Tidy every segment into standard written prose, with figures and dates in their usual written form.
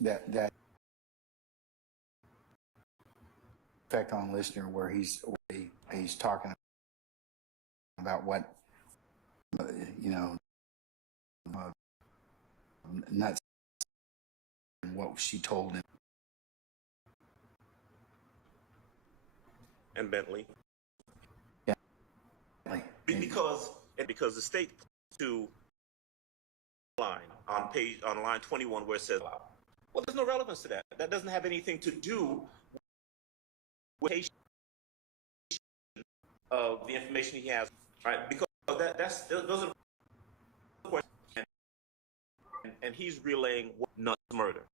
that effect on listener where he's talking about what you know nuts and what she told him. And Bentley. Yeah. Because the state to line on line 21 where it says, well, there's no relevance to that. That doesn't have anything to do with of the information he has, right? Because those are the questions, and he's relaying Nuts' murder.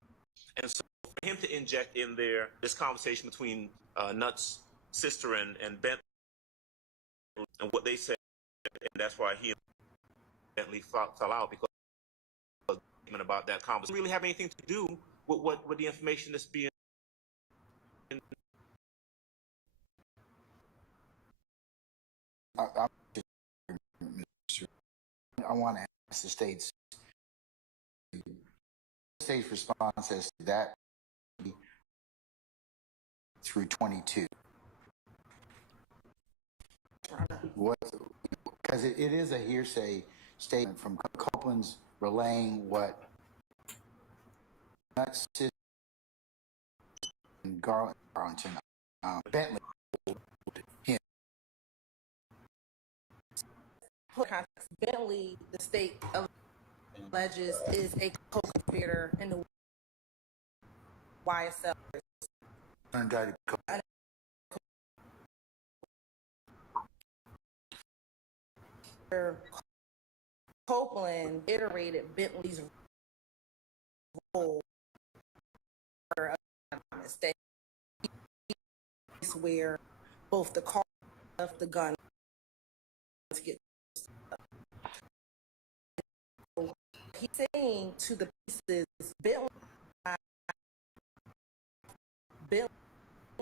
And so for him to inject in there this conversation between Nuts' sister and Bentley and what they said, and that's why he and Bentley fell out, because about that conversation really have anything to do with the information that's being. I want to ask the state's response as to that through 22. What? Because it is a hearsay statement from Copeland's relaying what Nuts' sister and Garlington Bentley him. Bentley, the state alleges, is a co-conspirator in the YSL. Unindicted. Copeland iterated Bentley's role for a mistake where both the car and the gun to get. He's saying to the pieces, Bentley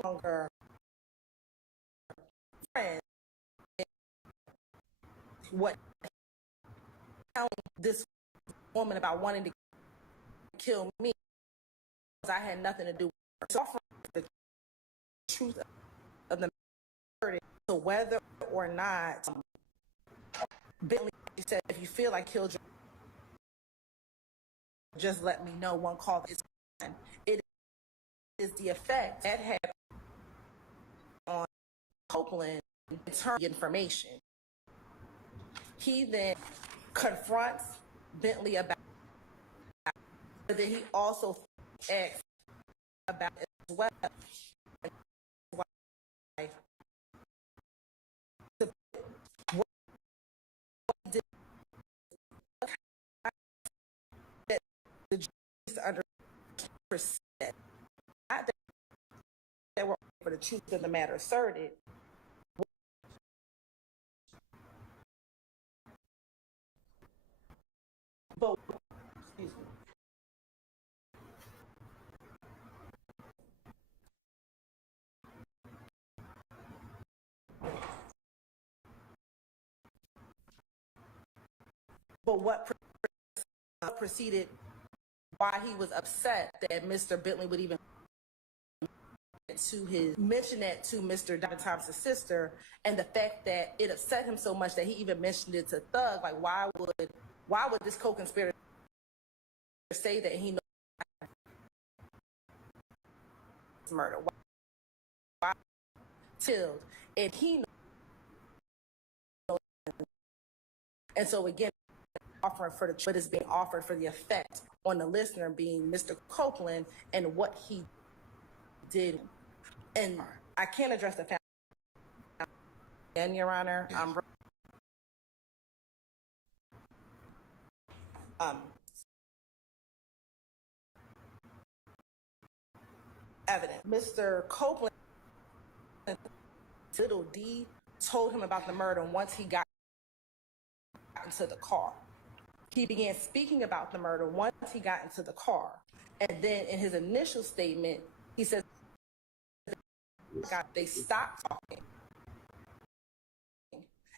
longer friend. What telling this woman about wanting to kill me, because I had nothing to do with her. So the truth of the matter, so whether or not Bentley said, if you feel I killed you, just let me know. One call is fine. It is the effect that had on Copeland in terms of information. He then confronts Bentley about it, but then he also asks about it as well. What he did, that the jury's under percent, not that they were for the truth of the matter asserted. But, excuse me. But what preceded why he was upset that Mr. Bentley would even mention that to Mr. Thompson's sister, and the fact that it upset him so much that he even mentioned it to Thug. Like, why would this co-conspirator say that he knows murder? Why killed? And he knows. And so again, offering for the, but it's being offered for the effect on the listener being Mr. Copeland and what he did. And I can't address the family, and Your Honor, evidence. Mr. Copeland, little D, told him about the murder once he got into the car. He began speaking about the murder once he got into the car. And then in his initial statement, he says they stopped talking.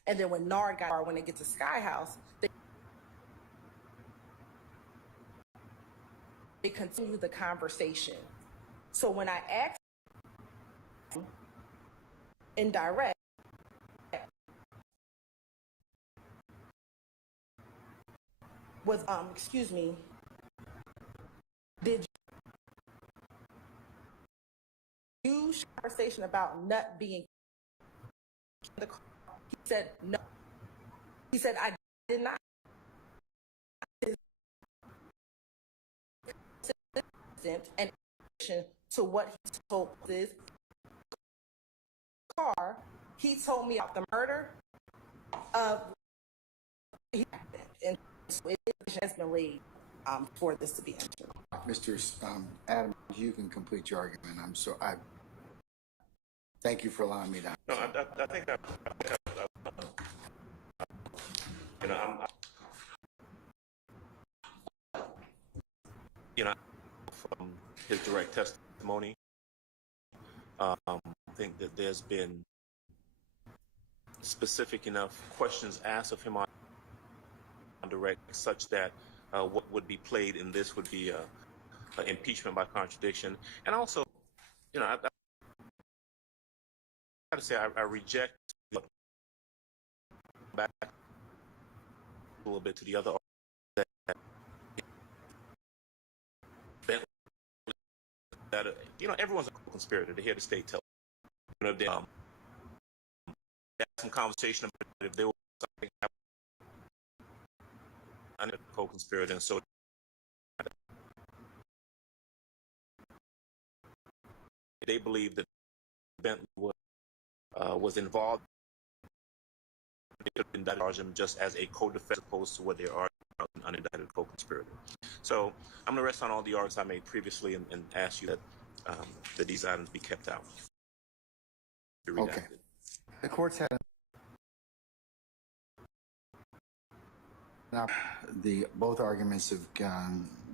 And then when Nard got, when they get to Sky House, they continue the conversation. So when I asked indirect, was excuse me, did you conversation about nut being in the car? He said no. He said I did not. And to what he told this car, he told me about the murder of and it has been laid for this to be answered. Mr. Adams, you can complete your argument. I thank you for allowing me to. No, I think you know, from his direct testimony, I think that there's been specific enough questions asked of him on direct, such that what would be played in this would be impeachment by contradiction. And also, I got to say, I reject back a little bit to the other that everyone's a conspirator. They hear the state tell them. They had some conversation about if there was something happening, a co-conspirator, and so they believe that Bentley was involved. They could indict him just as a co-defendant, as opposed to what they are an unindicted co-conspirator. So I'm going to rest on all the arguments I made previously and ask you that these items be kept out. Okay. The court's had both arguments of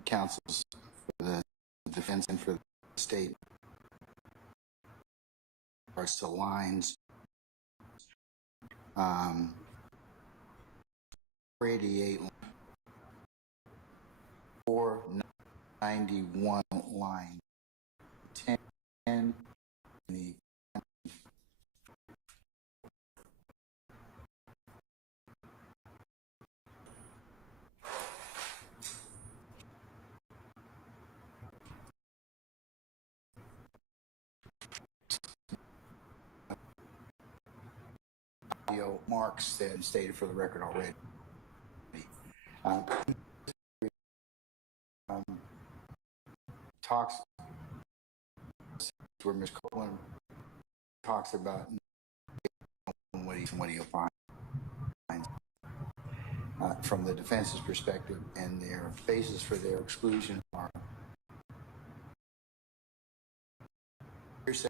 counsels for the defense and for the state are still lines. 488, 491 line 10. Marks said stated for the record already. Talks where Ms. Copeland talks about what he finds from the defense's perspective, and their basis for their exclusion are hearsay.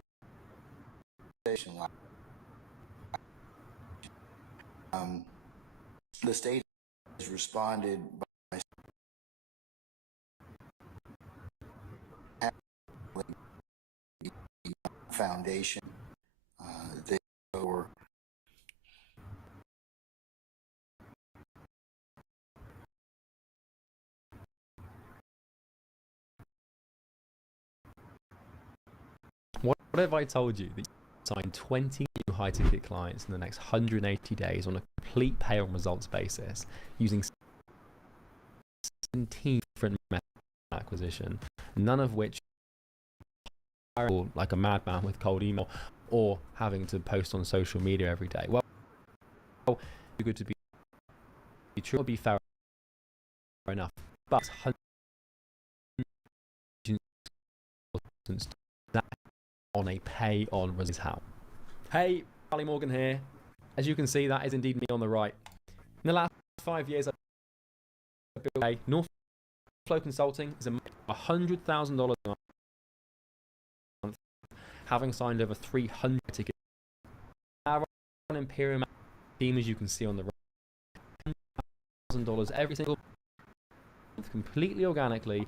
The state has responded by foundation. They were What if I told you that you signed 20 new high-ticket clients in the next 180 days on a complete pay on results basis using 17 different methods of acquisition, none of which are like a madman with cold email or having to post on social media every day? Well, too good to be true, or be fair enough, but that on a pay on results. How? Hey, Charlie Morgan here. As you can see, that is indeed me on the right. In the last 5 years, North Flow Consulting is $100,000 a month, having signed over 300 tickets. Our Imperium team, as you can see on the right, $100,000 every single month, completely organically.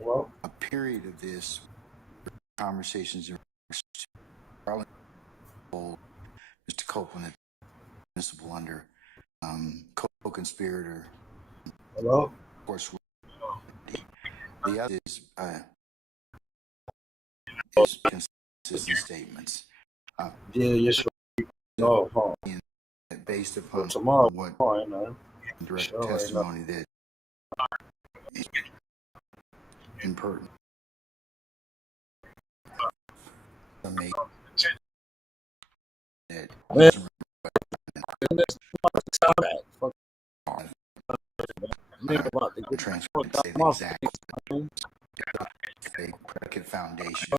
Well, a period of this conversations in Mr. Copeland, municipal under co-conspirator. Hello? Of course, the other is consistent statements. Yeah, yes, no, huh? Based But upon tomorrow, what ain't nothing. direct Sure, ain't testimony that is impertinent. Made that Man, that's time back. Fuck, nigga about to get transfer fucked say out the my exact face. fake predicate foundation